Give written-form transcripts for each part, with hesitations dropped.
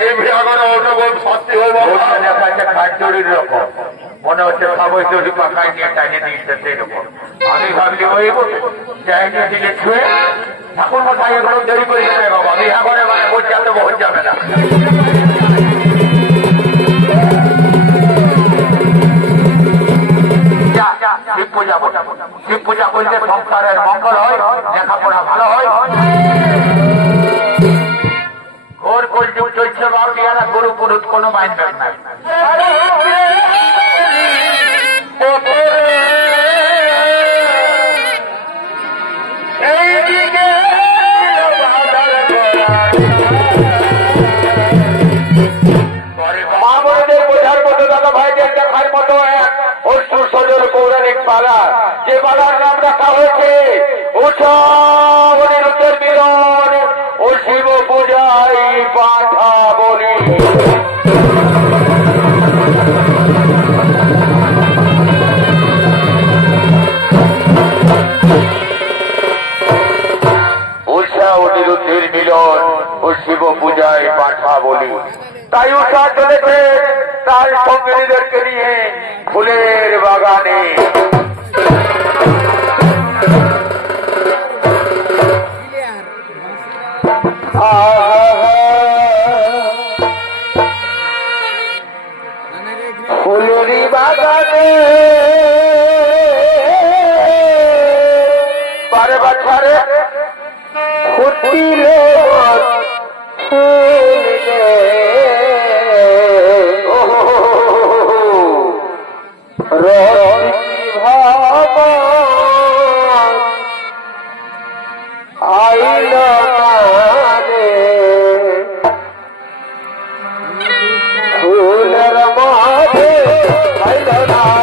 এই ভিড়াগড়ে অনুভব সত্যি হবো খাদ্যরির রকম মনে হচ্ছে খাবই তৈরি পাখায় নিয়ে টাইনে দিয়েছে সেরকম আমি ভাবলি ওই জায়গা দিলে ছুঁয়ে ঠাকুর মশাই এগুলো দেরি করে যাবে বাবা ভিড়াগড়ে মানে বলছে এত বহু যাবে না শিব পূজা করলে সংসারের মঙ্গল হয় লেখাপড়া ভালো হয় ঘোর কলযুগ চলছে বাবু এরা গুরু পুরুষ কোনো মাইন্ড নাই মামুদের বোঝার মতো দাদা ভাইদের দেখার মতো এক অশ্রু সজল পৌরাণিক পালা যে পালার নাম রাখা হয়েছে অনিরুদ্ধের মিলন ও শিব পূজায় পাঠা বলি উষা অনিরুদ্ধের মিলন ও শিব পূজায় পাঠা বলি তাই উষা চলেছে তার সঙ্গীদেরকে নিয়ে ফুলের বাগানে ফুলের বাগানে বারে বছরে ফুটিল আইল ফুলের মাঝে আইল না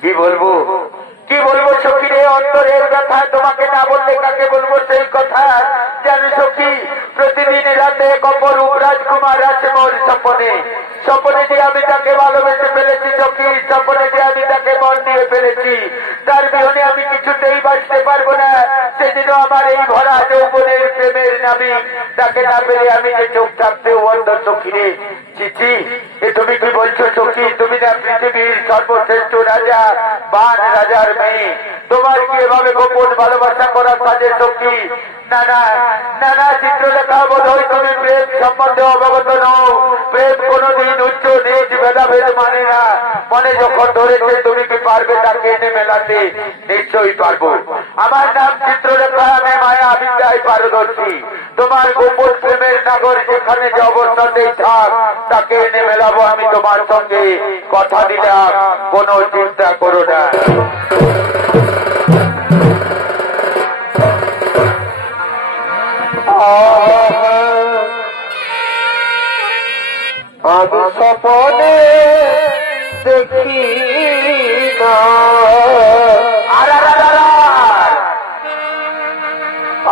কি বলবো কি বলবো সখী রে, অন্তরের ব্যথা তোমাকে না বললে কাকে বলবো সেই কথা। জানো সখী, প্রতিদিন রাতে অপরূপ রাজকুমার আছে মোর স্বপনে। স্বপনে যে আমি তাকে ভালোবেসে ফেলেছি সখী, স্বপনে যে আমি তাকে মন দিয়ে ফেলেছি, তার বিহনে আমি কিছুতেই বাঁচতে পারবো না। সেদিনও আমার এই ভরা যৌবনের প্রেমের নামে তাকে না পেলে আমি যে চোখ থাকতেও অন্ধ সখী রে। চিঠি এ তুমি কি বলছো সখী? তুমি না পৃথিবীর সর্বশ্রেষ্ঠ রাজা, বান রাজার মেয়ে, তোমার কি এভাবে গোপন ভালোবাসা করা কাজে সখী? না না না না, চিত্রলেখা বোধ হয় তুমি প্রেম সম্বন্ধে অবগত নও। প্রেম কোনদিন উচ্চ নিচ ভেদাভেদ মানে না। মনে যখন ধরেছে তুমি কি পারবে তাকে এনে মেলাতে? নিশ্চয়ই পারবো। আমার নাম চিত্রলেখা, আমি মায়া বিদ্যায় পারদর্শী। তোমার গোপন প্রেমের নাগর যেখানে যে অবস্থাতেই থাক, তাকে এনে মেলাবো আমি তোমার সঙ্গে। কথা দিলাম, কোনো চিন্তা করো না। আমি স্বপনে দেখি না,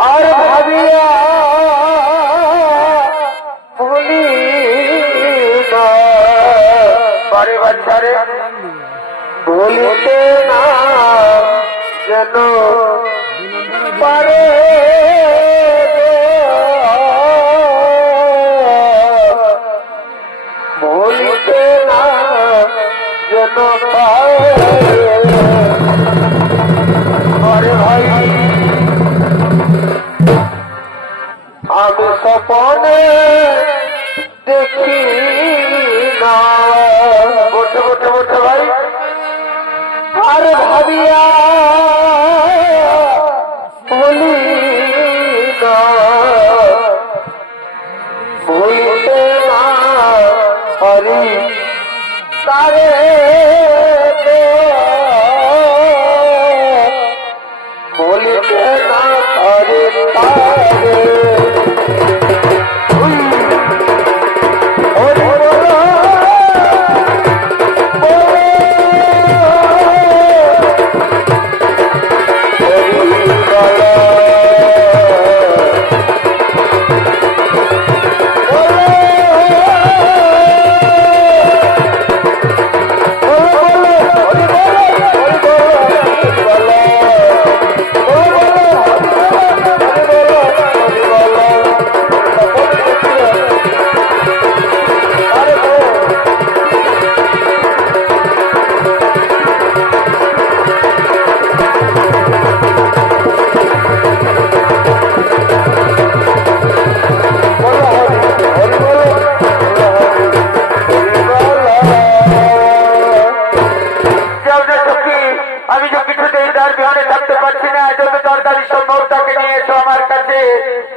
আর ভাবিয়া ভুলি না, বারে বাচ্চারে ভুলিতে না যেন পারে ভুলিতে না যেন পারে ভাই। আমি স্বপনে দেখি না, বসে বসে বসে ভাই, আর ভাবিয়া ভুলি না, ভুলিতে না হরি তারে ভুলিতে না হরি তারে।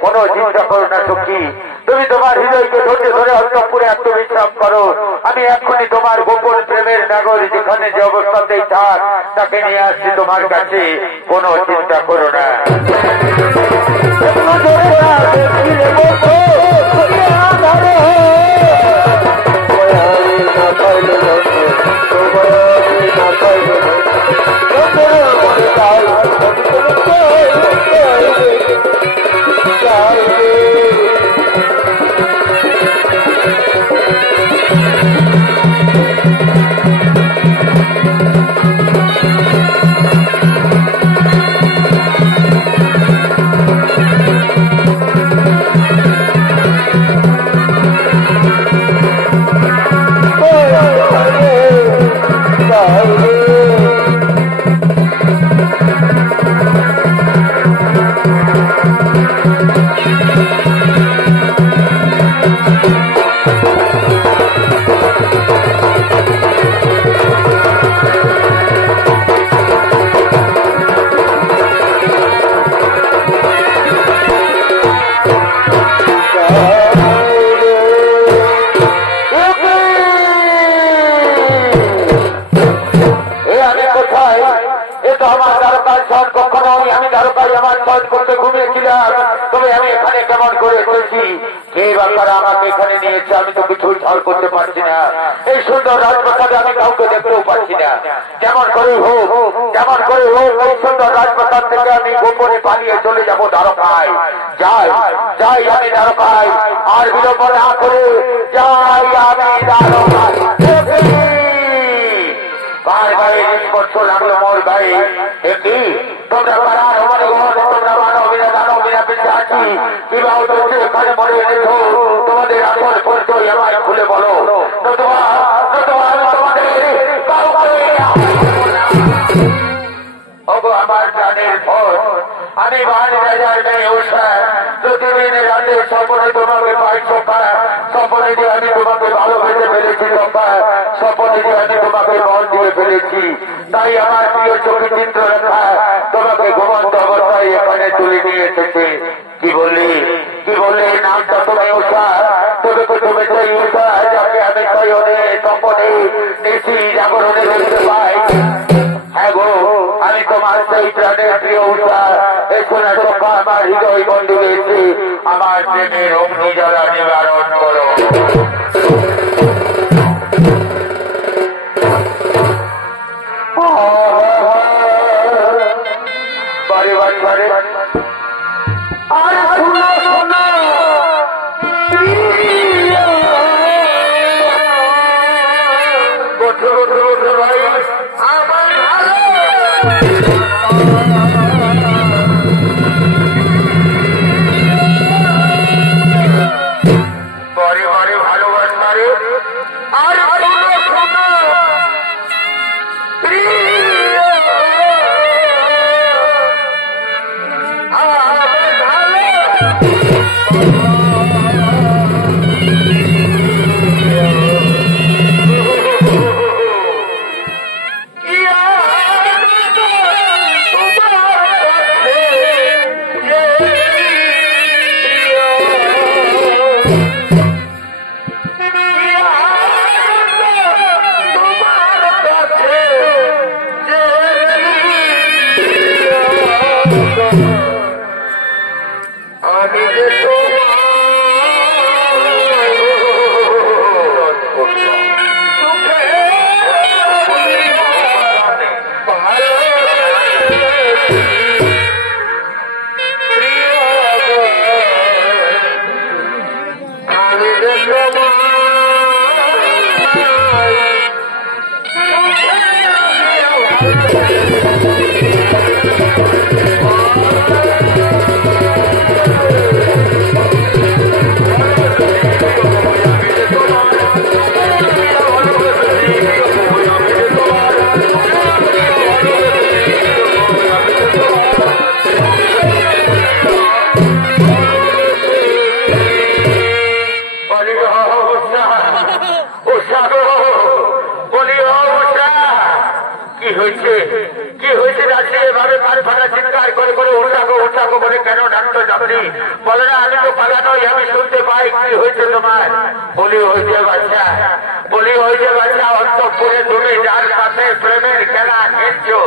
কোনো চিন্তা করো না সখী। তুমি তোমার হৃদয়কে ধৈর্য ধরে অন্তঃপুরে আত্মবিশ্রাম করো। আমি এক্ষুনি তোমার গোপন প্রেমের নাগর যেখানে যে অবস্থাতেই থাক, তাকে নিয়ে আসছি তোমার কাছে। কোনো চিন্তা করো না। তবে আমি এখানে কেমন করে এসেছি, এই ব্যাপারে আমাকে এখানে নিয়েছে, আমি তো কিছুই ছাড় করতে পারছি না। এই সুন্দর রাজপ্রাসাদে আমি কাউকে দেখতেও পাচ্ছি না। যেমন করে হোক কেমন করে ওই সুন্দর রাজপ্রাসাদ থেকে আমি গোপনে পালিয়ে চলে যাবো দ্বারকায়। যাই যাই আমি দ্বারকায়, আর বিলম্ব না করে যাই আমি দ্বারকায়। ভাই ভাই স্পর্শ লাগলো মোর ভাই, একই তোমরা পাড়ার আমার ঘর, তোমরা মানবীরা দানবীরা বেঁচে আছি কিংবা এখানে মরে এনেছো, তোমাদের আসল পরিচয় আমায় খুলে বলো, নতুবা আমি তোমাদের আমার প্রাণের ফল। আমি বাড়ি রাজার মেয়ে উষা, প্রতিদিনের রাতে স্বপনে তোমাকে পাই সখা, স্বপনে যে আমি তোমাকে ভালোবেসে ফেলেছি সখা, স্বপনে যে আমি তোমাকে মন দিয়ে ফেলেছি। তাই আমার প্রিয় চোখে চিত্র রেখা তোমাকে ঘুমন্ত অবস্থায় এখানে তুলে নিয়ে এসেছে। কি বললি নামটা তুমি উষা, তবে তো তুমি সেই উষা যাকে আমি শয়নে স্বপনে নিশি জাগরণে দেখতে পাই। হ্যাঁ গো, আমি তোমার সেই প্রাণের প্রিয় উষা, এসো না সখা আমার হৃদয় বন্ধু হয়েছে, আমার প্রেমের অগ্নি জ্বালা নিবারণ করো। বারে বারে আর শোনো শোনো ভাই আমার বারে বারে ভালোবাসবারে আর শোনো শোনো কি হয়েছে রাত্রি এভাবে কান ফাটা চিৎকার করে করে উঠাকো বলে কেন ডাক্তার যাবনি বলে না আমি তো পালা নই, আমি শুনতে পাই কি হয়েছে তোমার। বলি হয়েছে বাচ্চা অন্তঃপুরে তুমি যার সাথে প্রেমের খেলা খেলছো,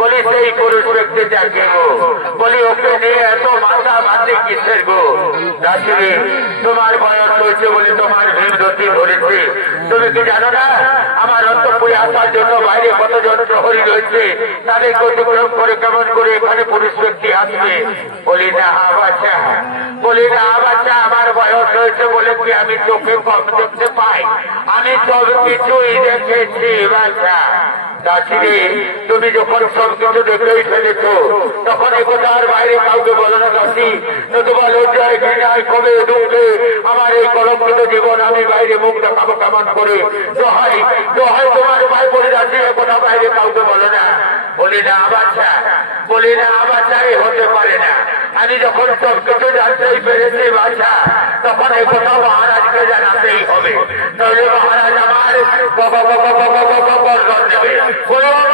বলি সেই পুরুষ ব্যক্তি যাকে গো, বলি ওকে নিয়ে এত মাথা মাঝে কিসের গো। রাত্রি তোমার বয়স হয়েছে বলে তোমার ভিড় গতি ধরেছে, তুমি কি জানো না আমার অন্তঃপুরে আসার জন্য বাইরে কতজন প্রহরী রয়েছে, তাদেরকে অতিক্রম করে কেমন করে এখানে পুরুষ ব্যক্তি আসবে। বলি না বাচ্চা আমার বয়স হয়েছে বলে কি আমি চোখে কম দেখতে পাই, আমি সব কিছুই দেখেছি বাচ্চা। দাসিরে তুমি যখন সবকিছু দেখেই ফেলেছ তখন একথার বাইরে কাউকে বলো না দাসি, নতুবা লজ্জায় ঘৃণায় কবে দুঃখে আমার এই কলঙ্কিত জীবন আমি বাইরে মুখ দেখাবো কেমন করে। দোহাই তোমার ভাই বলে দাসি একথা বাইরে কাউকে বলো না। বলি না বাচ্চা এই হতে পারে না, আমি যখন সবকিছু জানতেই পেরেছি বাচ্চা তখন এই কথা মহারাজকে জানাতেই হবে, নইলে মহারাজ আমার গর্জন দেবে। মহারাজ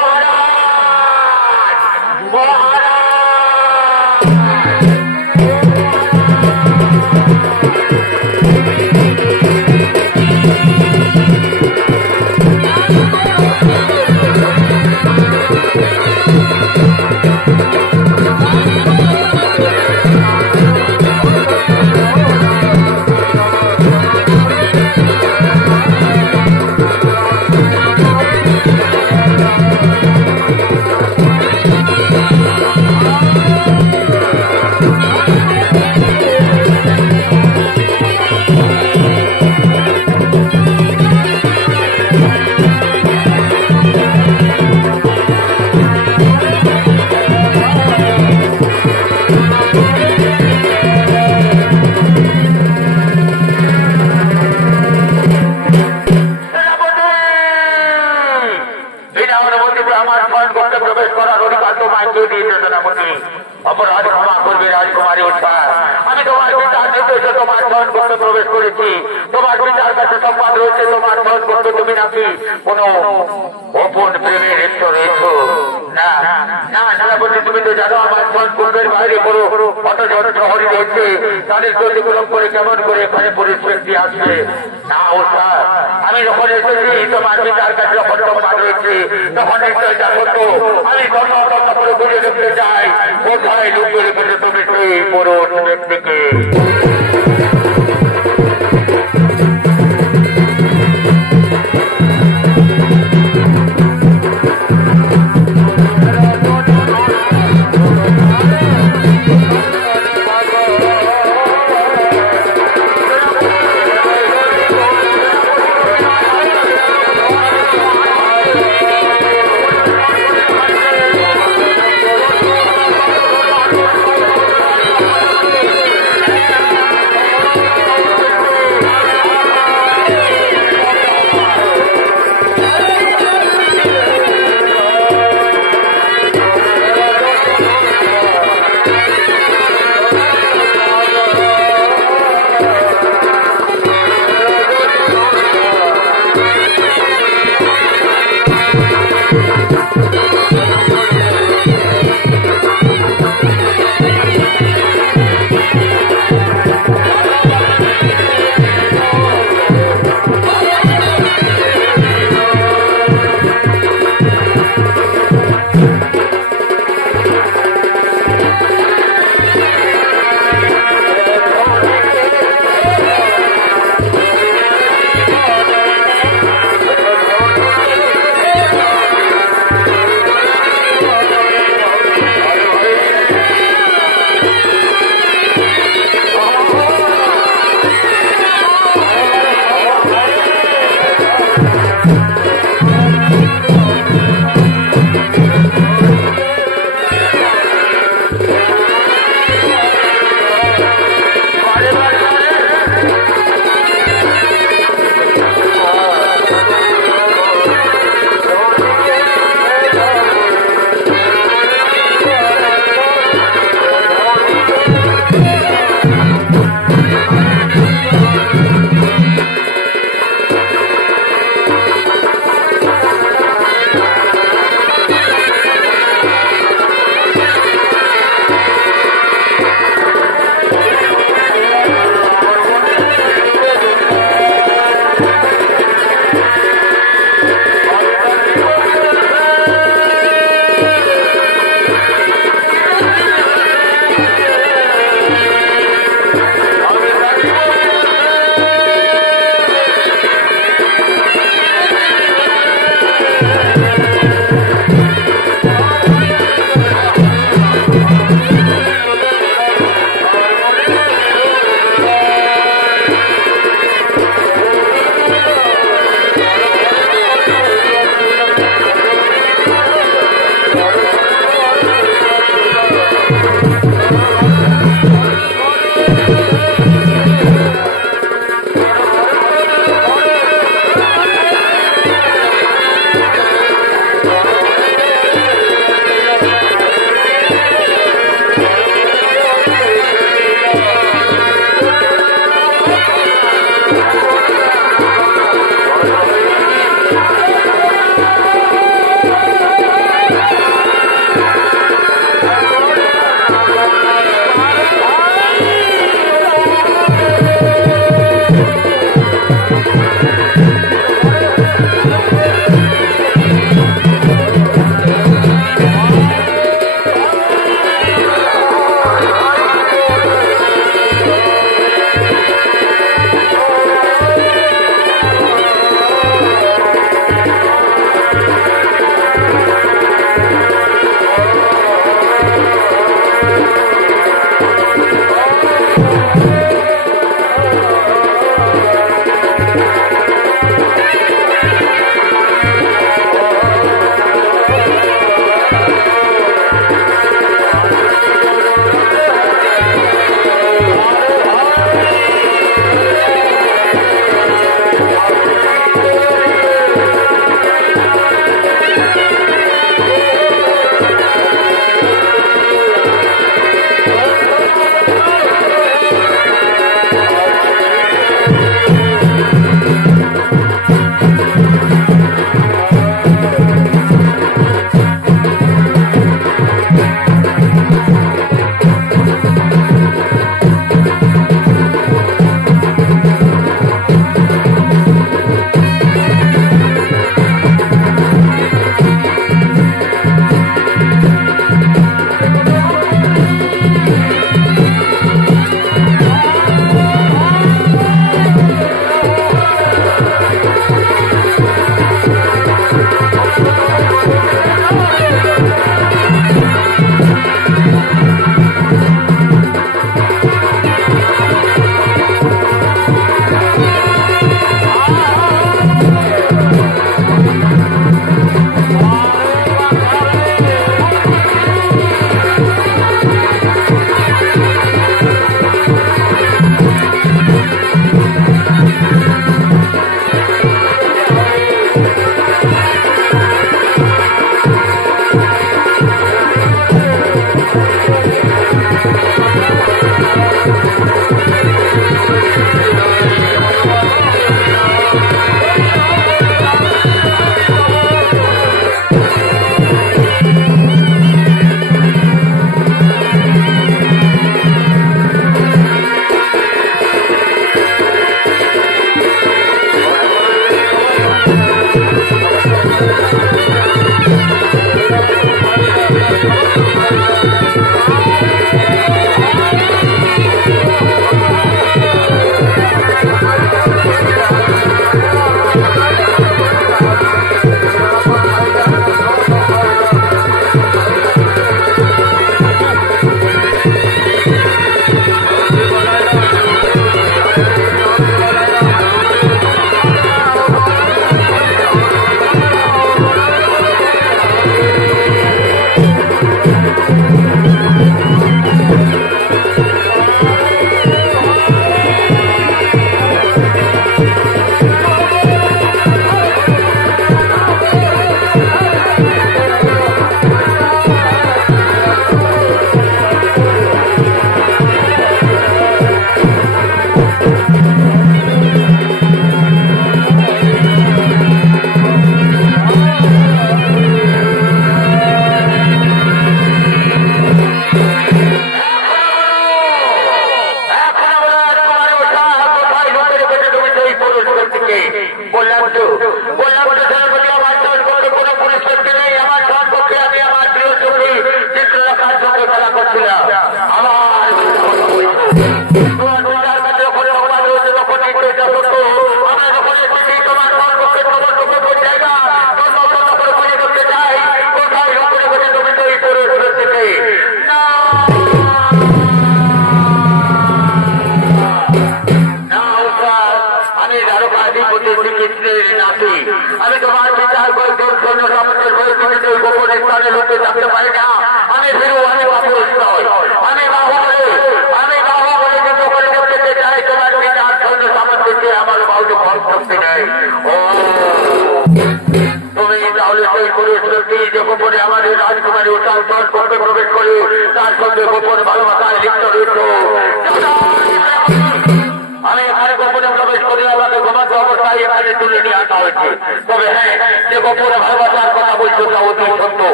প্রবেশ করার অধিকার তোমায় কেউ দিয়েছে সেনাপতি। অপরাধ ক্ষমা করবে রাজকুমারী উৎসাহ। আমি তোমার পিতার নির্দেশে তোমার ধন করতে প্রবেশ করেছি। তোমার পিতার কাছে সংবাদ রয়েছে তোমার ধন করতে তুমি নাকি কোন গোপন প্রেমের ইচ্ছ রয়েছ। না না সেনাপতি, তুমি তো জানো আমার ধন পূর্বের বাইরে বড় কতজন প্রহরী রয়েছে, তাদের অতিক্রম করে কেমন করে এখানে পরিস্থিতি আসবে। না উৎসাহ, আমি যখন এসেছি তোমার পিতার কাছে যখন সংবাদ রয়েছে তখন নিশ্চয় যা করতো আমি ধর্ম করে বুঝে দেখতে চাই কোথায় লুকিয়ে রেখেছে তুমি সেই পুরুষ ব্যক্তিকে।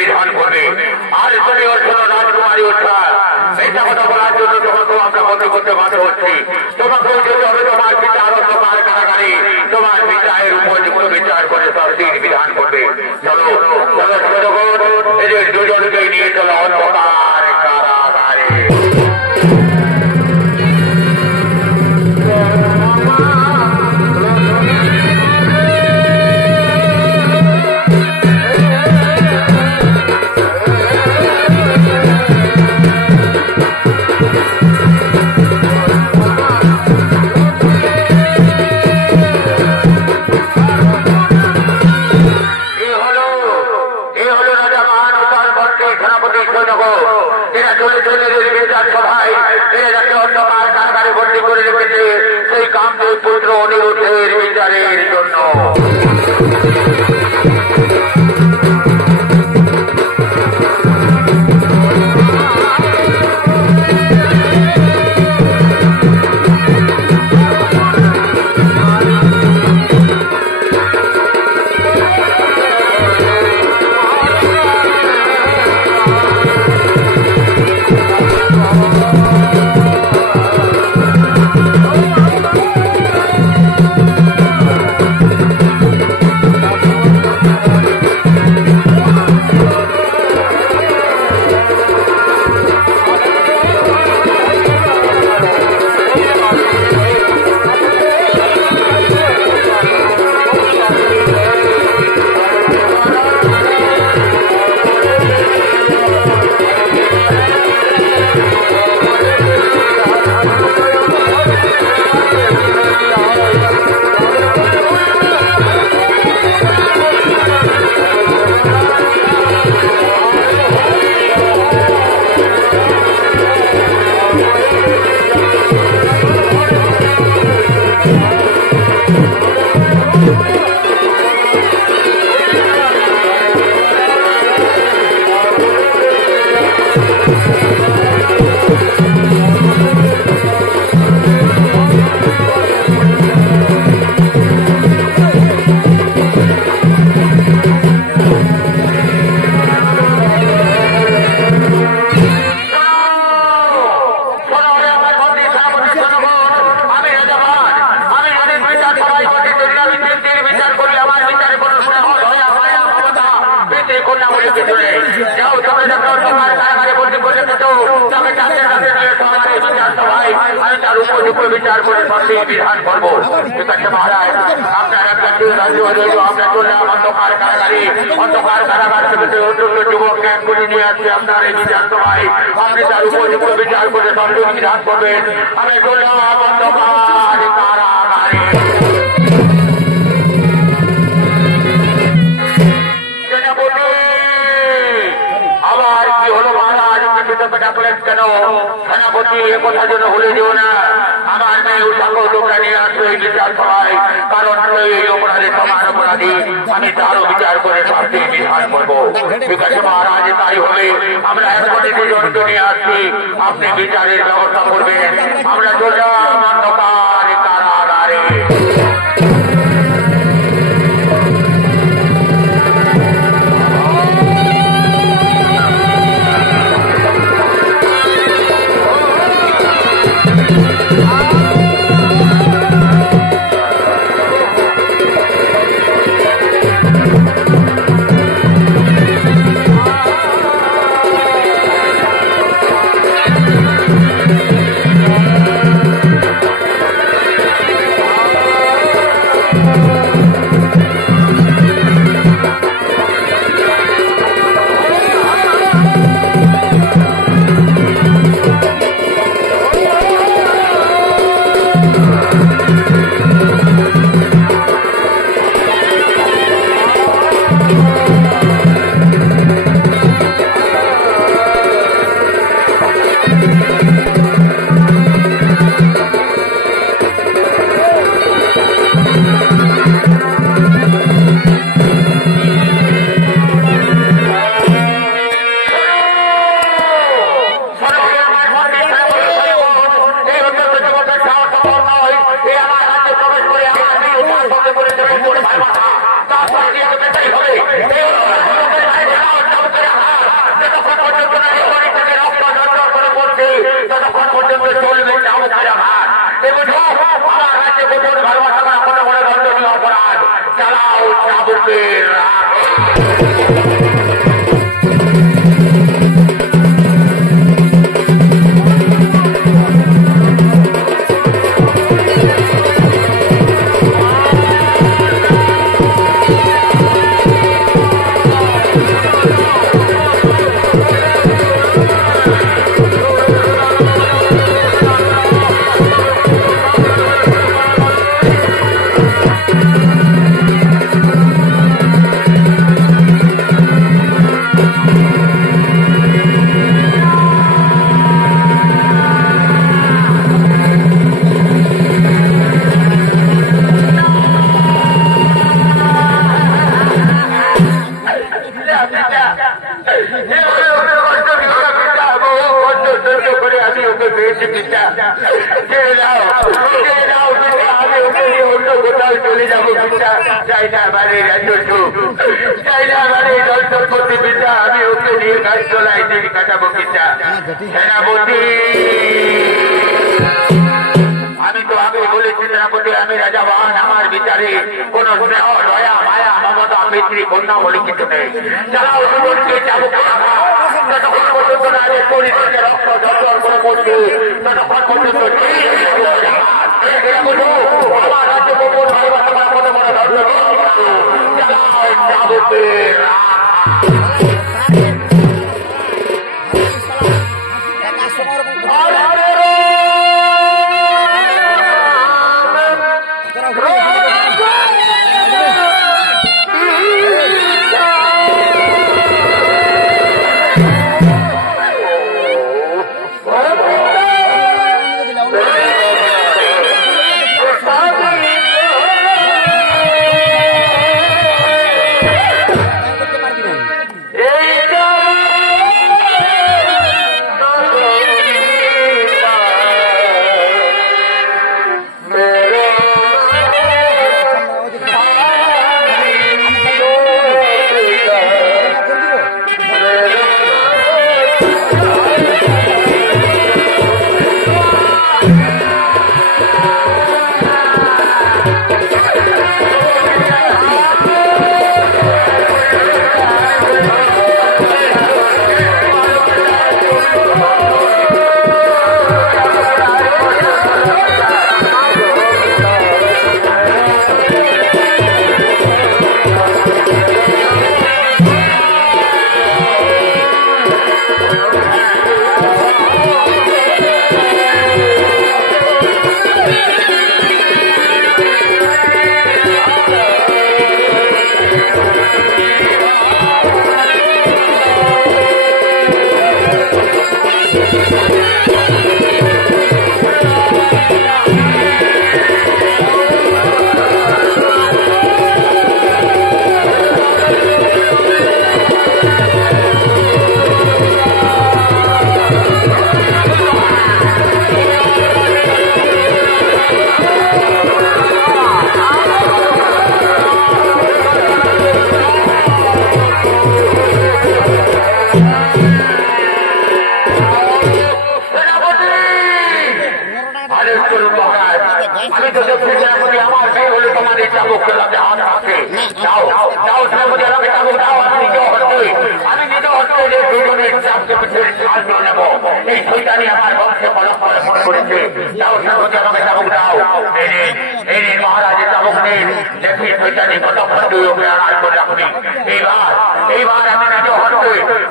বিধান করে আর তুমি অর্থ রাজকুমারী উৎসাহ এইটা কথা বলার জন্য বন্দি করতে বাধ্য হচ্ছি। তোমাকেও যেতে হবে তোমার বিচার অন্ধকার কারাগারে, তোমার বিচারের উপযুক্ত বিচার করে শাস্তির বিধান করবে। চলো চলো জগৎ, এদের দুজনকে নিয়ে চলো অন্ধকার কারাগারে। সেই কামদেব পুত্র অনিরুদ্ধের বিচারের জন্য বিচার করে শাস্তির বিধান করবো। ঠিক আছে মহারাজ, আপনার একটা রাজ্য আমরা চললাম অন্ধকার কারাগারে। অন্ধকার কারাগার থেকে যুবককে এক্ষুনি নিয়ে আসছে আপনার এই বিচার সভায়। আপনি তার উপযুক্ত বিচার করে শাস্তির বিধান করবেন। আমি চললাম অন্ধকার কারাগারে। আবার কি হলো মহারাজ, ডাকলেন কেন? সেনাপতি এ কথা যেন ভুলে যেও না, আমার মেয়ে উষাকেও তোমরা নিয়ে আসবে এই বিচার সভায়। কারণ এই অপরাধী সমান অপরাধী, আমি তারও বিচার করে শাস্তির বিধান করবো। ঠিক আছে মহারাজ, তাই হবে। আমরা এখনই দুজনকে নিয়ে আসছি, আপনি বিচারের ব্যবস্থা করবেন। আমরা চললাম অন্ধকার কারাগারে। যাবকে চলে যাবো চাই না বাড়ি রাজস্ব চাই না বাড়ি জলসম্পত্তি বিদ্যা আমি ওকে নিয়ে কাজ চলাই দিন কাটাবো কিনা সেনাপতি আমি তো আগে বলেছি সেনাপতি আমি রাজাবান আমার বিচারে কোন স্নেহ দয়া মায়া মমতা মিত্রী কন্যা বলে কিছু নেই যারা জীবনকে যাবো ততক্ষণ পর্যন্ত না যে পরিচয় রক্ত জল করে পড়ছে ততক্ষণ পর্যন্ত আমার রাজ্য গোপন ভালোবাসা মনে মনে ধর্ম যাবতে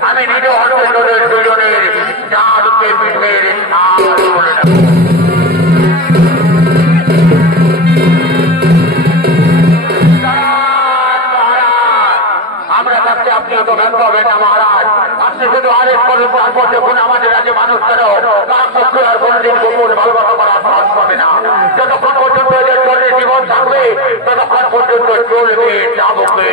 আমি নিজ হস্তে দুজনের চাঁদকে পিঠের আমরা থাকতে আপনি তো ব্যর্থ হবেন না মহারাজ আপনি শুধু আরেক করুন তারপর দেখুন আমাদের রাজ্যে মানুষ তার পক্ষে আর কোনদিন গোপন ভালোবাসা করা সাহস পাবে না যতক্ষণ পর্যন্ত এদের চলে জীবন থাকবে ততক্ষণ পর্যন্ত চলবে যাবকে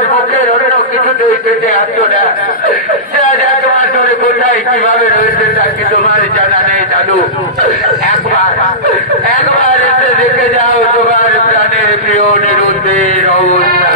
তোমার মুখের অন্য কিছুতেই পেটে আসতো না। তোমার ধরে কোথায় কিভাবে রয়েছে তা কি তোমার জানা নেই দাদু? একবার এসে দেখে যাও তোমার প্রাণের প্রিয় নিরুদ্দের অবস্থা।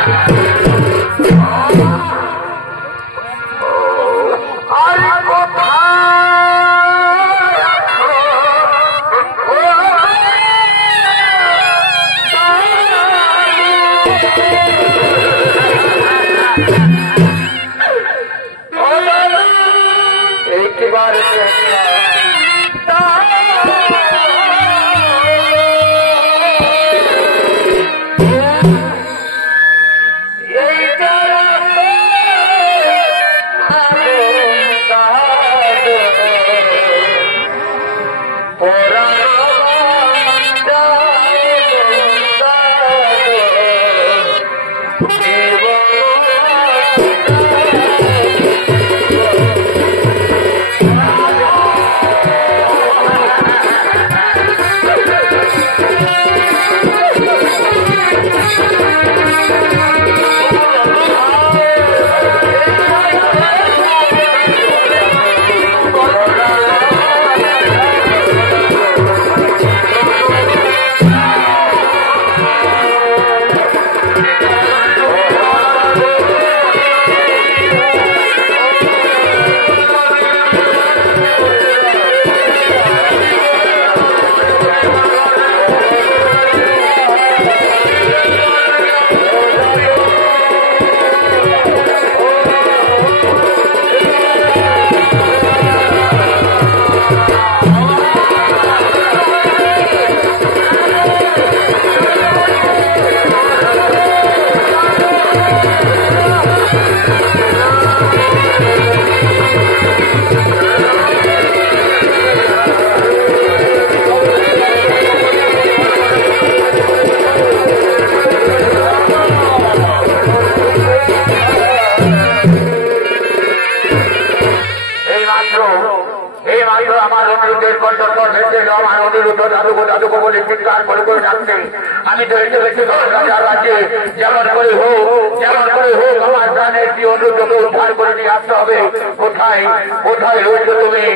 আমি তো এসে বেশি রাজার রাজ্যে যেমন করে হোক আমার প্রাণের কি অনুরোধকে উদ্ধার করে নিয়ে আসতে হবে। কোথায় কোথায় রয়েছে তুমি?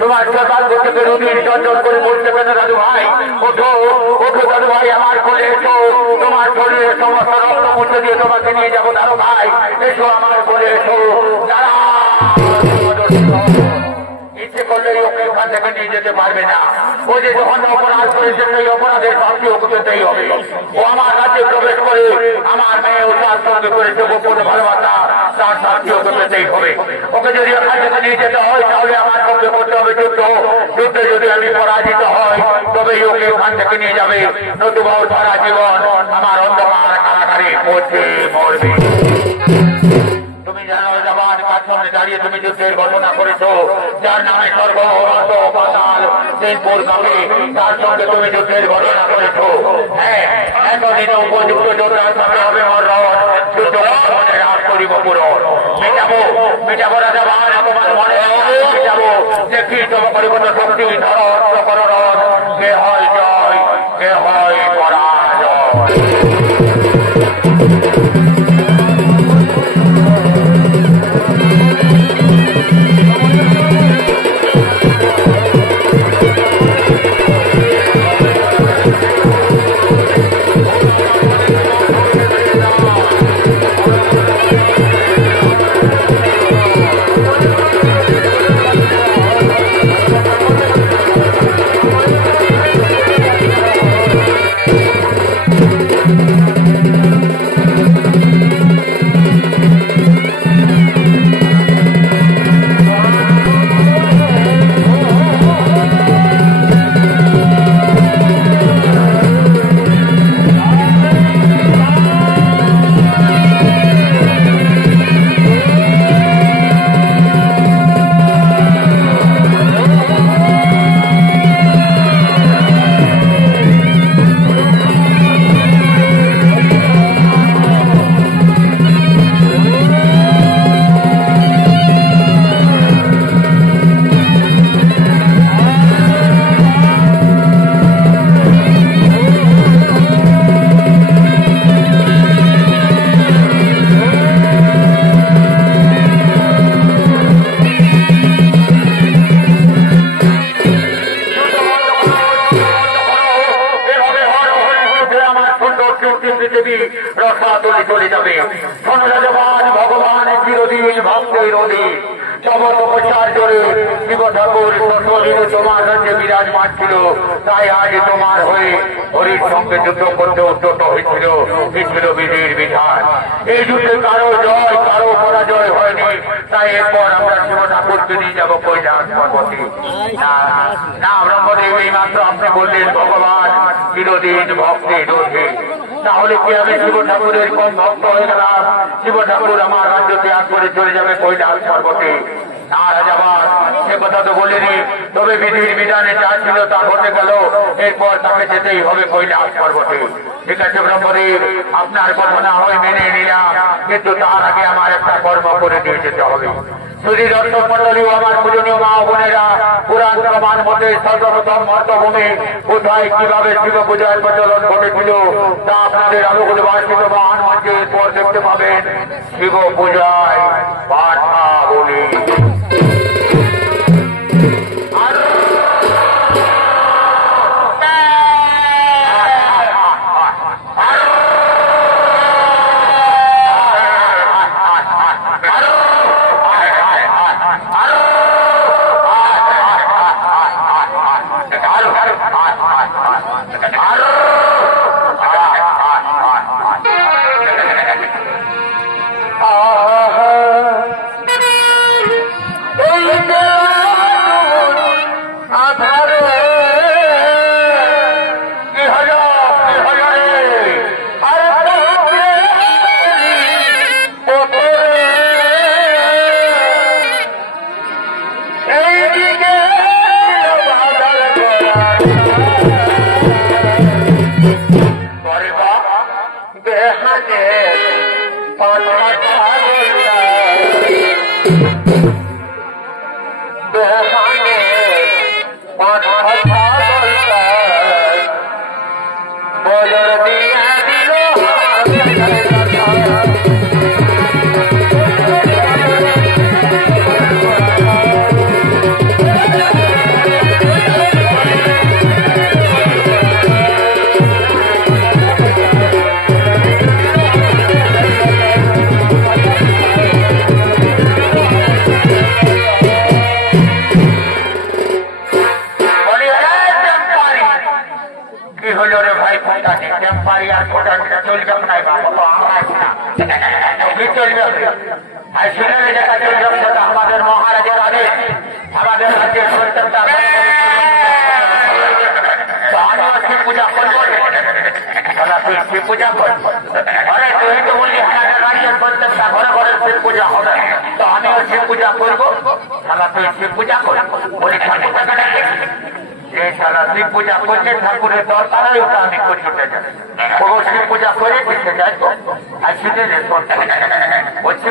তোমার সরকার থেকে রুটির চঞ্চল করে বলতে কেন দাদু ভাই? ওঠো ওঠো দাদু ভাই, আমার কোলে এসো। তোমার শরীরের সমস্ত রক্ত মুছে দিয়ে তোমাকে নিয়ে যাবো দাদু ভাই। এসো আমার কোলে এসো। ইচ্ছে করলেই ওকে ওখান থেকে নিয়ে যেতে পারবে না। ও যে যখন অপরাধ করেছে সেই অপরাধের শাস্তি ওকে পেতেই হবে। ও আমার কাছে প্রবেশ করে আমার মেয়ে ও তার সঙ্গে করেছে গোপন ভালোবাসা, তার শাস্তি ওকে পেতেই হবে। ওকে যদি ওখান থেকে নিয়ে যেতে হয় তাহলে আমার সঙ্গে করতে হবে যুদ্ধ। যুদ্ধে যদি আমি পরাজিত হয় তবেই ওকে ওখান থেকে নিয়ে যাবে। নতুবা সারা জীবন আমার অন্ধকার কারাগারে মরবে। তুমি জানো জবান কার সামনে দাঁড়িয়ে তুমি যুদ্ধের ঘটনা করেছো, যার নামে স্বর্গ পাতাল সিংপুর নামে, তার সঙ্গে তুমি যুদ্ধের ঘটনা করেছো। হ্যাঁ, এতদিন উপযুক্ত যোদ্ধার সঙ্গে হবে যুদ্ধ রাজ করিব পুরো। মেটাবো রাজাবান তোমার মনে মেটাবো। দেখি তবে পরিবর্তন শক্তি ধর করণ কে হয় জয়, কে হয় পরাজয়। চলে যাবে। শোনরাজবান ভগবান চিরদিন ভক্তের অধীন জগৎ প্রচার করে শিব ঠাকুর শরীরে তোমার রাজ্যে বিরাজমান ছিল, তাই আজ তোমার হয়ে হরির সঙ্গে যুদ্ধ করতে উদ্যত হয়েছিল। এই ছিল বিধির বিধান। এই যুদ্ধে কারো জয় কারো পরাজয় হয়নি, তাই এরপর আমরা শিব ঠাকুরকে নিয়ে যাবো কৈলাস পর্বতে। না ব্রহ্মদেব, এই মাত্র আপনি বললেন ভগবান চিরদিন ভক্তের অধীন, তাহলে কি আমি শিব ঠাকুরের কম ভক্ত হয়ে গেলাম? শিব ঠাকুর আমার রাজ্য ত্যাগ করে চলে যাবে কৈলাস পর্বতে? না রাজাবান, সে কথা তো বলিনি, তবে বিধির বিধানে যা ছিল তা ঘটে গেল, এরপর তাকে যেতেই হবে কৈলাস পর্বতে। ঠিক আছে ব্রহ্মদেব, আপনার কথা না হয় মেনে নিলাম, কিন্তু তার আগে আমার একটা কর্ম করে দিয়ে যেতে হবে। যদি দর্শক মন্ডলী আমার পূজনীয় মা বোনেরা, পুরাণ প্রমাণ মতে সর্বপ্রথম মর্তভূমি কোথায় কিভাবে শিব পূজার প্রচলন ঘটেছিল তা আপনাদের অনুকূল বার্ষিক মহান মঞ্চে পর দেখতে পাবেন। শিব পূজায় পাঠা বলি। আমাদের মহারাজের আদেশ, আমাদের রাজ্যের প্রত্যেকটা পূজা করবো। শিব পূজা করবো, আরে তুই তো বললি আমাদের রাজ্যের প্রত্যেকটা ঘরে ঘরে শিব পূজা হবে, তো আমিও শিব পূজা করবো। তাহলে তুই শিব পূজা করবো বলি যে সারা শিব পূজা করছে ঠাকুরের দরকারই ওটা আমি করে ছুটে যাই। ও শিব পূজা করে দিতে যাই তো আর ছুটে যে বলছি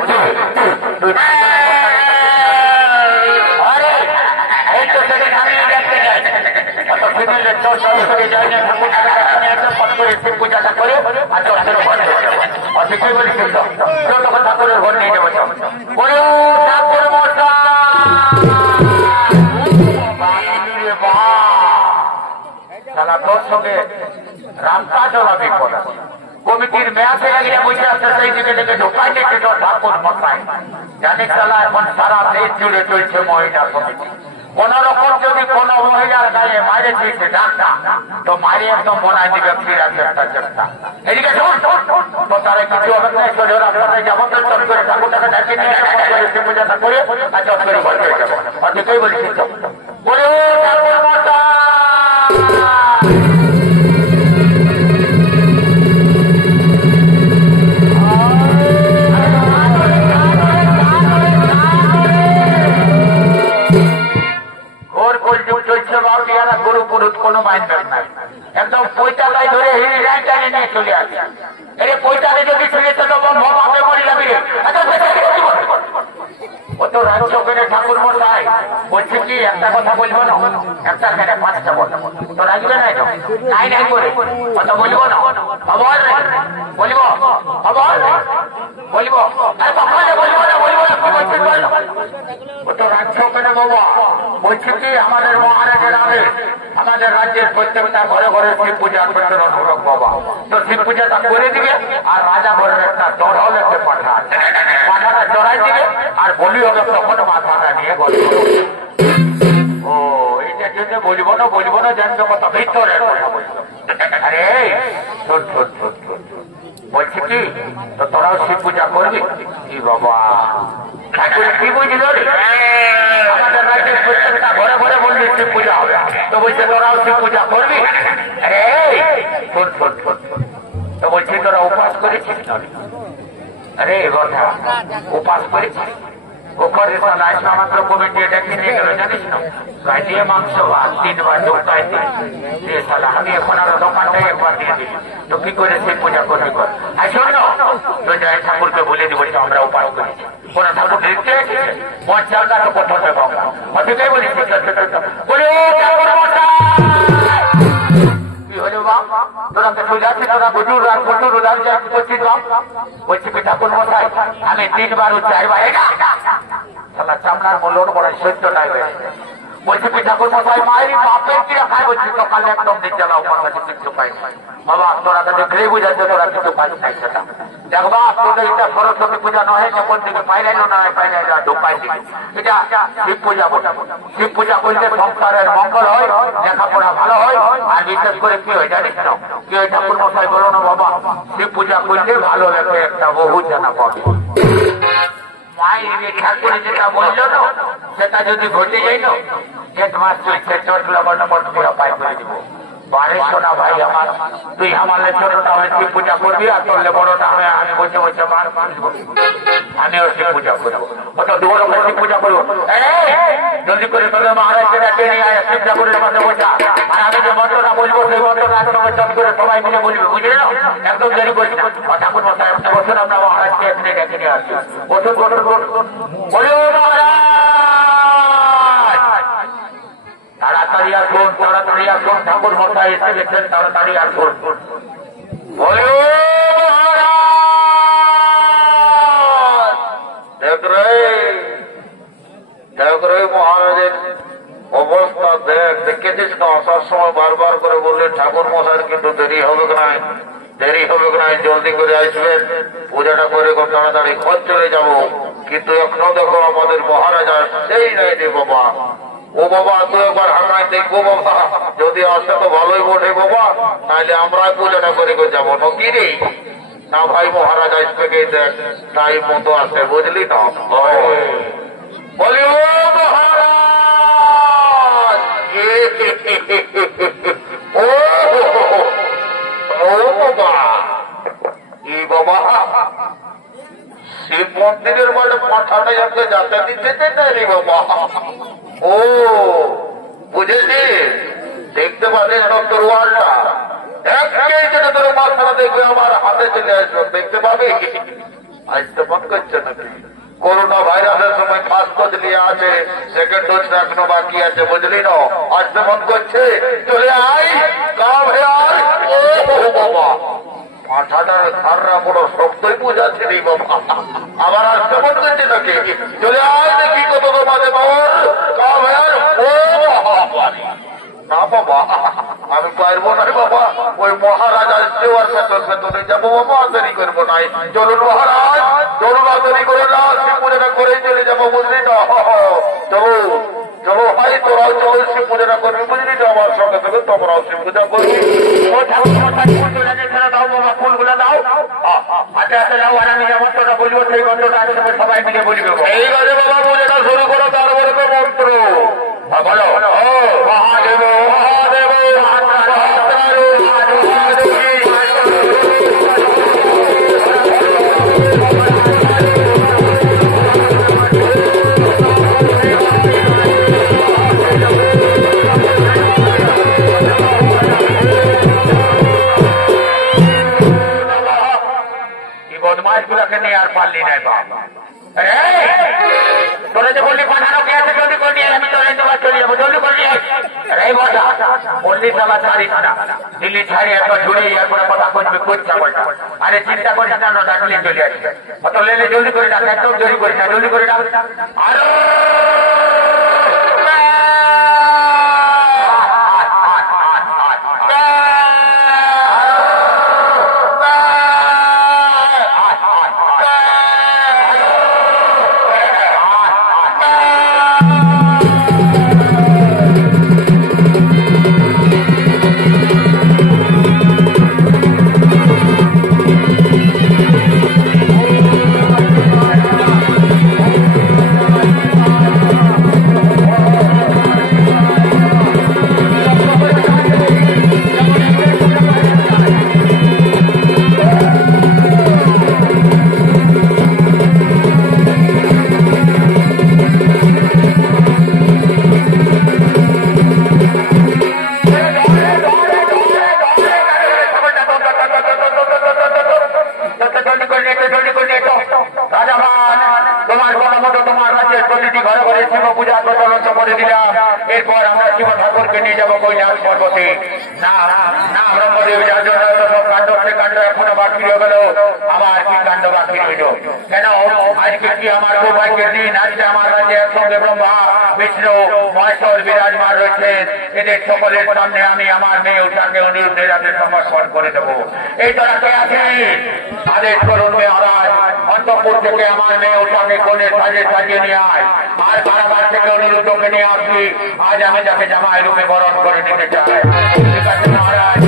এই তো সেদিন আমি দেখতে যাই, অত ফিমেলের চোর সরাসরি যাই না, ঠাকুর শিব পূজাটা করে আর চর্চের ঘর নিয়ে যাবো। অতি কি বলি কিন্তু তখন ঠাকুরের ঘর নিয়ে যাবো। বলো ঠাকুর মশা সারা তোর সঙ্গে রাস্তা চলা বিপদ আছে। কমিটির মেয়াদে লাগিয়ে বসে আসছে, সেই দিকে থেকে ঢোকাই দেখছে তোর ঠাকুর মশাই। জানিস চালা এখন সারা দেশ জুড়ে চলছে মহিলা কমিটি। কোন রকম যদি কোন মহিলার গায়ে মারে দিয়েছে ডাক্তার, তো মারে একদম বনায় দিবে ফিরা চেষ্টা। এদিকে তো তারা কিছু হবে না, চলে রাস্তায় যাবো তো চট করে ঠাকুরটাকে ডাকিয়ে নিয়ে সে পূজাটা করে আর চট করে ঘর করে যাবো। অত কই বলছি বলে ঠাকুর মশাই গরু পুরুত কোনো মাইন্ড নাই, একদম পৈতালায় ধরে হিড়ি লাইন টানে নিয়ে চলে আসে। এই পৈতালে যদি চলে তো ভাবে মরে যাবি। অত রাজ্য করে ঠাকুর মশাই বলছে কি একটা কথা বলবো না, একটা কেটে পাঁচটা কথা তো রাখবে না, নাই নাই করে কথা বলবো না, খবর বলবো খবর বলবো বলবো না বলবো না অত রাজ্য কেন বাবা বলছে কি আমাদের মহারাজের আদেশ, আমাদের আমাদের রাজ্যের প্রত্যেকটা ঘরে ঘরে শিব পূজা করতে অনুরোধ বাবা। তো শিব পূজাটা করে দিবে আর রাজা ঘরের একটা চড়াও একটা পাঠা আছে, পাঠাটা চড়াই দিবে আর বলি হবে তখন মাথাটা নিয়ে গল্প। ও এইটা জন্য বলবো না জানতো কত ভিতরে কথা বলবো। আরে শোন শোন শোন শোন বলছি কি, তো তোরাও শিব পূজা করবি? কি বাবা ঠাকুর কি বুঝলো রে? আমাদের রাজ্যের প্রত্যেকটা ঘরে ঘরে বললি শিব পূজা হবে, তো বলছে তোরাও শিব পূজা করবি? আরে শোন শোন শোন শোন, তো বলছি তোরা উপাস করেছিস না? আরে কথা উপাস করেছিস? ওপরে মাত্র কমিটি এটাকে নিয়ে গেল জানিস না, গায়ে দিয়ে মাংস ভাত 3 বার ঢোকায় দিয়ে সালা আমি এখন আরো দোকানটাই একবার দিয়ে দিই। তো কি করে শিব পূজা করবি কর? আর শোন তো যাই ঠাকুরকে বলে দিব আমরা উপাস করেছি। কোন ঠাকুর দেখতে মন চালটা তো কোথাও দেবো অধিকাই বলি বলি ও ঠাকুর মশাই কি হলো বাপ, তোরা তো সোজাচ্ছি তোরা বুঝুর করছিস বাপ। বলছি কি ঠাকুর মশাই আমি 3 বার 4 বার সালা চামড়ার মূল্য বড় সত্য নাই হয়েছে। বলছি কি ঠাকুর মশাই মায়ের বাপের কি খাই? বলছি সকালে একদম নিচেলা উপর কাছে কিছু পাই বাবা, তোরা তো দেখলেই বুঝাচ্ছে তোরা কিছু পাই নাই। সেটা দেখ বাপ, তোদের এটা সরস্বতী পূজা নয়, কোন দিকে পাইলাইলো না পাইলাইলো ঢোকাই দিবি। এটা শিব পূজা বলে। শিব পূজা করলে সংসারের মঙ্গল হয়, লেখাপড়া ভালো হয়, আর বিশেষ করে কি হয় জানিস না? কি হয় ঠাকুর মশাই বলো না বাবা, শিব পূজা করলে ভালো লাগে একটা বহু জানা পাবে। মায়ের ঠাকুরে যেটা বললো না সেটা যদি ঘটে যাই না, 1 মাস চলছে চোট লাগানো পায় করে দিব। বারে শোনা ভাই আমার, তুই আমাদের ছোটটা আমি শিব পূজা করবি আর তোরলে বড়টা আমি বসে বসে মার বুঝবো, আমিও শিব পূজা করবো। অত দুটো শিব পূজা করবো। জলদি করে তোদের মহারাজকে ডাকে নিয়ে আয়, শিব ঠাকুরের মধ্যে বসা। আর আমি যে মন্ত্রটা বলবো সেই মন্ত্রটা চট করে সবাই মিলে বলবে, বুঝলে না? একদম দেরি করছি না। ঠাকুর মশাই বসুন, আমরা মহারাজকে এখানে ডেকে নিয়ে আসছি। বসুন বসুন বসুন, বলিও মহারাজ তাড়াতাড়ি আসুন, তাড়াতাড়ি আসুন, ঠাকুর মশাই এসে গেছেন, তাড়াতাড়ি আসুন। বলিও মহারাজ দেখ রে মহারাজের অবস্থা দেখ, দেখেছিস না? আসার সময় বারবার করে বললে ঠাকুর মশাইয়ের কিন্তু দেরি হবে না, দেরি হবে না, জলদি করে আসবেন, পূজাটা করে খুব তাড়াতাড়ি ঘর চলে যাব। কিন্তু এখনো দেখো আমাদের মহারাজ আসছেই নাই রে বাবা। ও বাবা তুই একবার হাঁকায় দেখবো বাবা, যদি আসে তো ভালোই বটে বাবা, নাহলে আমরাই পূজাটা করে যাবো নাকি রে? না ভাই মহারাজ আসবে কে দেখ টাইম মতো আসে, বুঝলি না? বলি ও মহারাজ ও বাবা, এ বাবা শিব মন্দিরের বলে মাথাটা যাতে যাতে দিতে চাই রে বাবা। ও বুঝেছি, দেখতে পাবে তরোয়ালটা যেটা তোর মাথাটা দেখবে আমার হাতে চলে আসবে, দেখতে পাবে। আসতে মন করছে নাকি? করোনা ভাইরাসের সময় ফার্স্ট ডোজ নিয়ে আছে, সেকেন্ড ডোজ এখনো বাকি আছে, বুঝলি না? আসতে মন করছে, চলে আয় কাম হে আয়। ও বাবা মাথাটার ধাররা বড় শক্তই বুঝাচ্ছে রে বাবা, আমার আসতে মন করছে নাকি? চলে আয় দেখি কত মাঝে বাবার কাম হে আয়। ও না বাবা আমি পারবো না বাবা, ওই মহারাজ আসছে ওর ভেতরে যাবো বাবা, দেরি করবো নাই। চলুন মহারাজ, চলুন দেরি করে না, শিব পূজাটা করেই চলে যাবো, বুঝলি না? চলো চলো ভাই তোরাও চলো শিব পূজাটা করবি, বুঝলি তো? আমার সঙ্গে থেকে তোমরাও শিব পূজা করবি। দাও বাবা, ফুলগুলো দাও, হাতে হাতে দাও, আর আমি যে মন্ত্রটা বলবো সেই মন্ত্রটা সবাই মিলে বলবে। এই কাজে বাবা পূজাটা শুরু করো, তার বলবে মন্ত্র বলো। মহাদেব মহাদেব বদমাইশ গুলাকে নিয়ে আর পারলি নাই বাবা। তোরা যে বললি পাঠানো কে আছে, জলদি করে নিয়ে আমি চলে তোমার চলে যাবো, জলদি করে নিয়ে এই বসা বললি সবার ছাড়িস না, দিল্লি ছাড়ি এত ঝুড়ি এরপরে কথা করবে করছা বলটা। আরে চিন্তা করিস না, ডাকলে চলে আসবে, অত লেলে জলদি করে ডাক, একদম জলদি করিস না, জলদি করে ডাক। আরো যাবো কৈলাস পর্বতে। না না ব্রহ্মদেব, যার জন্য সব কাণ্ড কাণ্ড এখনো বাকি রয়ে গেল, আমার কি কাণ্ড বাকি রইল? কেন আজকে কি আমার সৌভাগ্যের দিন? আজকে আমার কাছে একসঙ্গে ব্রহ্মা বিষ্ণু মহেশ্বর বিরাজমান রয়েছেন। এদের সকলের সামনে আমি আমার মেয়ে ওটাকে অনুরোধের হাতে সমর্পণ করে দেবো। এই তোরা কে আছে? আদেশ করুন মহারাজ, অন্তঃপুর থেকে আমার মেয়ে ওটাকে কোণে সাজিয়ে নিয়ে আয়, আর কারাগার থেকে অনুরোধকে নিয়ে আসি। আজ আমি তাকে জামাই রূপে বরণ করে নিতে চাই। ঠিক আছে মহারাজ,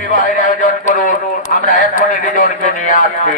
বিবাহের আয়োজন করুন, আমরা এখনই দুজনকে নিয়ে আসছি।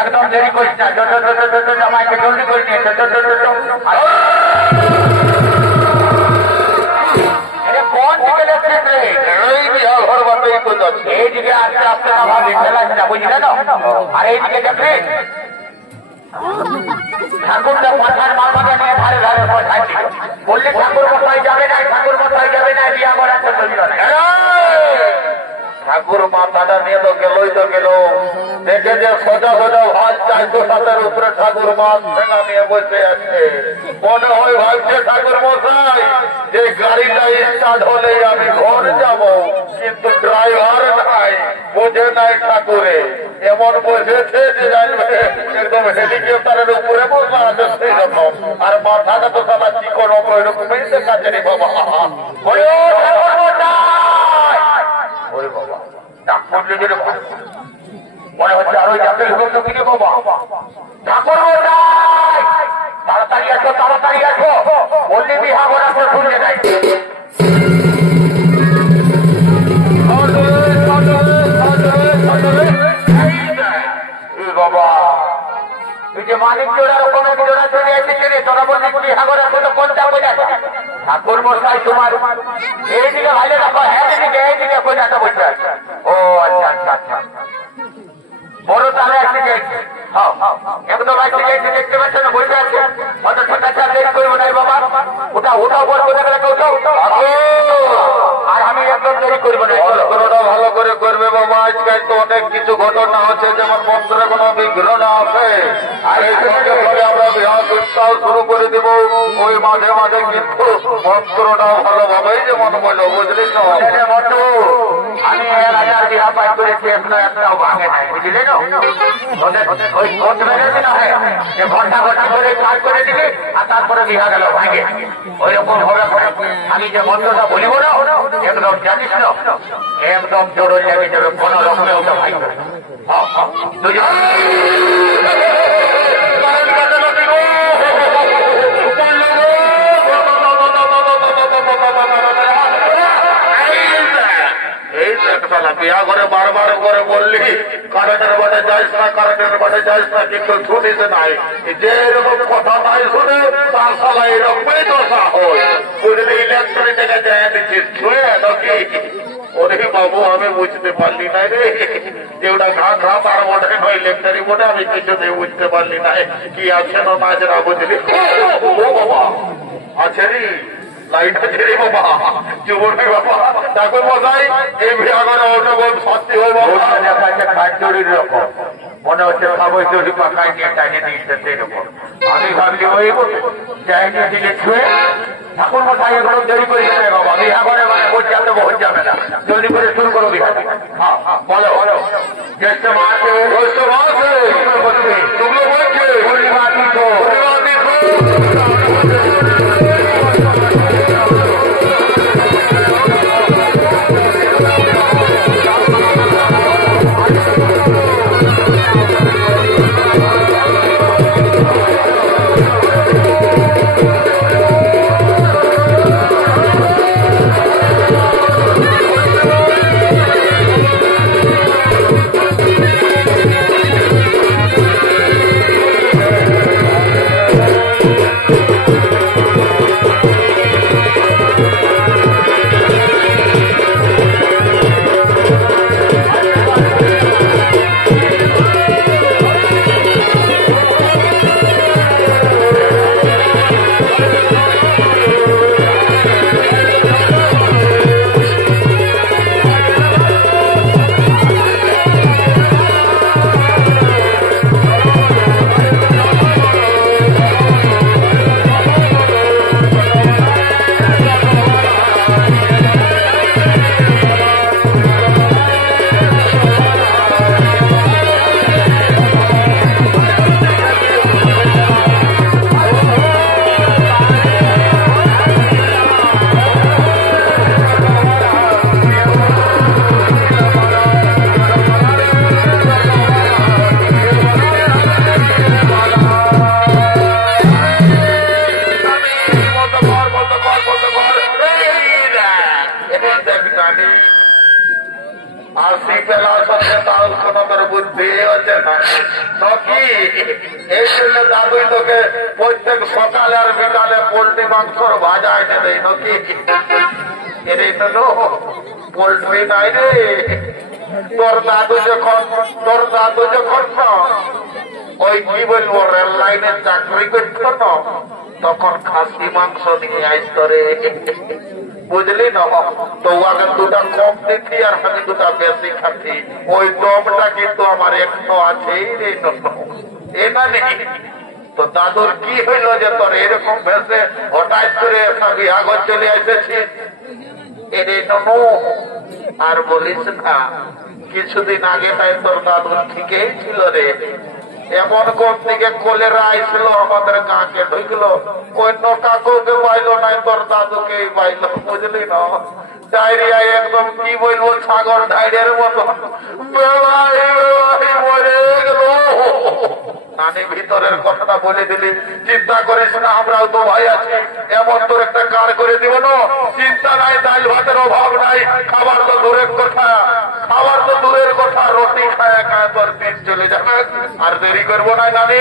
একদম দেরি করিস না, জামাইকে জলদি করে নিয়ে কোন দিকে যাচ্ছিস রে? এইদিকে আস্তে আস্তে বুঝলে না? আর এইদিকে যাচ্ছিস ঠাকুরটা পাঠার মামাকে নিয়ে ধারে ধারে বললি ঠাকুর মশাই যাবে না, ঠাকুর মশাই যাবে না, বিয়া করার তো চলল না। ঠাকুর মাথাটা নিয়ে তো গেলই তো গেল, দেখে যে সোজা সোজা ভাত 407-এর উপরে ঠাকুর মাছ ঠেঙা নিয়ে বসে আছে। মনে হয় ভাবছে ঠাকুর মশাই যে গাড়িটা স্টার্ট হলেই আমি ঘর যাব, কিন্তু ড্রাইভার নাই, বোঝে নাই ঠাকুরে এমন বসেছে যে জানবে একদম হেলিকপ্টারের উপরে বসা আছে সেই রকম, আর মাথাটা তো সারা চিকন ওইরকমই দেখাচ্ছে রে বাবা। মনে হচ্ছে আরো যাত্রী হতো কিনে বাবা। ঠাকুর তাড়াতাড়ি আসো, তাড়াতাড়ি আসো, বললি বিহা করার পর শুনতে নাই। বাবা তুই যে মালিক জোড়ার কোনো জোড়া চলে এসেছে রে, তোরা বললি বিহা করার পর কোনটা বোঝা? ঠাকুর মশাই তোমার এইদিকে ভালো রাখো, হ্যাঁ দিদিকে এইদিকে কোথাটা বসে আছে। ও আচ্ছা আচ্ছা আচ্ছা, বড় তাহলে একদিকে একদম একদিকে দেখতে পাচ্ছ না, বসে আছে। অত ছোটা চার দেরি করবো নাই বাবা, ওটা ওটাও বড় করে গেলে আর আমি একদম দেরি করবো না, কোনোটা ভালো করে করবে বাবা। আজকাল তো অনেক কিছু ঘটনা হচ্ছে, যেমন মন্ত্রে কোনো বিঘ্ন না আসে, আর এই সঙ্গে পরে আমরা বিহার উৎসাহ শুরু করে দিব। ওই মাঝে মাঝে কিন্তু মন্ত্রটা ভালোভাবেই যেমন বললো, বুঝলি তো? আমি 1000 বিঘা পাই করেছি, এখনো একটাও ভাঙে নাই, বুঝলে না? ওই কোট মেরেছে না, যে ঘন্টা ঘন্টা করে কাজ করে দিবি আর তারপরে বিঘা গেল ভাঙে। ওই রকম হবে। আমি যে মন্ত্রটা বলিব না, একদম জানিস না, একদম জোরে লেগে যাবে, কোনো রকমে ওটা ভাঙবে। দুজন বিয়া করে বারবার করে বললি কারেন্টের বাটে যাইস না, কারেন্টের বাটে যাইস না, কিন্তু শুনিস নাই। যে এরকম কথা নাই শুনে তার সালা এরকমই দশা হয়, বুঝলি? ইলেকট্রিক থেকে যায় দিচ্ছিস ছুঁয়ে নাকি? ওরে বাবু, আমি বুঝতে পারলি না রে, যে ওটা ঘাট রাত আর বটে নয় ইলেকট্রিক বটে, আমি কিছুতেই বুঝতে পারলি না কি আছে না না আছে না, বুঝলি? ও বাবা আছে রে, লাইট আছে রে বাবা, জীবনে বাবা। তাকে মশাই এই বিয়াগরে অন্যগণ শাস্তি হয় বাবা। খাটজড়ির রকম মনে হচ্ছে খাবই তৈরি পাখায় নিয়ে টাইনে দিয়েছে সেরকম। আমি ভাবলি ওই টাইনে দিলে ছুঁয়ে ঠাকুর মশাই এগুলো দেরি করে যাবে বাবা, বিহাগরে মানে ভোট যাবে, ভোট যাবে না, জলদি করে শুরু করো বিহা। হ্যাঁ বলো বলো। জ্যেষ্ঠ মাসে জ্যেষ্ঠ মাসে তুমলো বলছে পূর্ণিমা তীর্থ, পূর্ণিমা তীর্থ। দাদুই তোকে প্রত্যেক সকালে আর বিকালে পোল্ট্রি মাংসর ভাজা এনে দেয় নাকি? এরে তো পোল্ট্রি নাই রে। তোর দাদু যখন না ওই কি বলবো রেল লাইনের চাকরি করত না, তখন খাসি মাংস নিয়ে আসতো রে, বুঝলি না? তো ওকে দুটা কম দিতি আর আমি দুটা বেশি খাচ্ছি, ওই দমটা কিন্তু আমার একটু আছেই রে। এটা নেই তো দাদুর কি হইল যে তোর এরকম ভেসে হঠাৎ করে একটা বিহাগ চলে এসেছিস? এরে ননু আর বলিস না, কিছুদিন আগে তাই তোর দাদুর ঠিকই ছিল রে। এমন কোন দিকে কলেরা আইছিল আমাদের গাঁকে ঢুকলো, অন্য কাকুকে পাইল নাই, তোর দাদুকে পাইল, বুঝলি না? ডায়রিয়া একদম কি বলবো, ছাগল ডায়রিয়ার মতো মরে গেল। নানি ভিতরের কথাটা বলে দিলি, চিন্তা করিস না, আমরাও তো ভাই আছি, এমন তোর একটা কার করে দিব না, চিন্তা নাই, ডাল ভাতের অভাব নাই, খাবার তো দূরের কথা, রুটি খায় খায় তোর দিন চলে যাবে। আর দেরি করবো না নানি,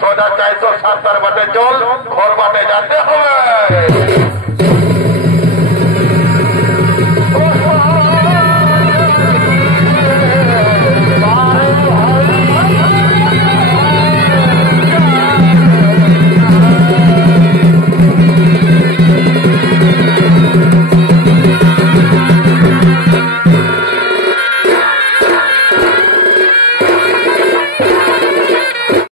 সোজা 407 বাটে চল, ঘর বাটে যেতে হবে।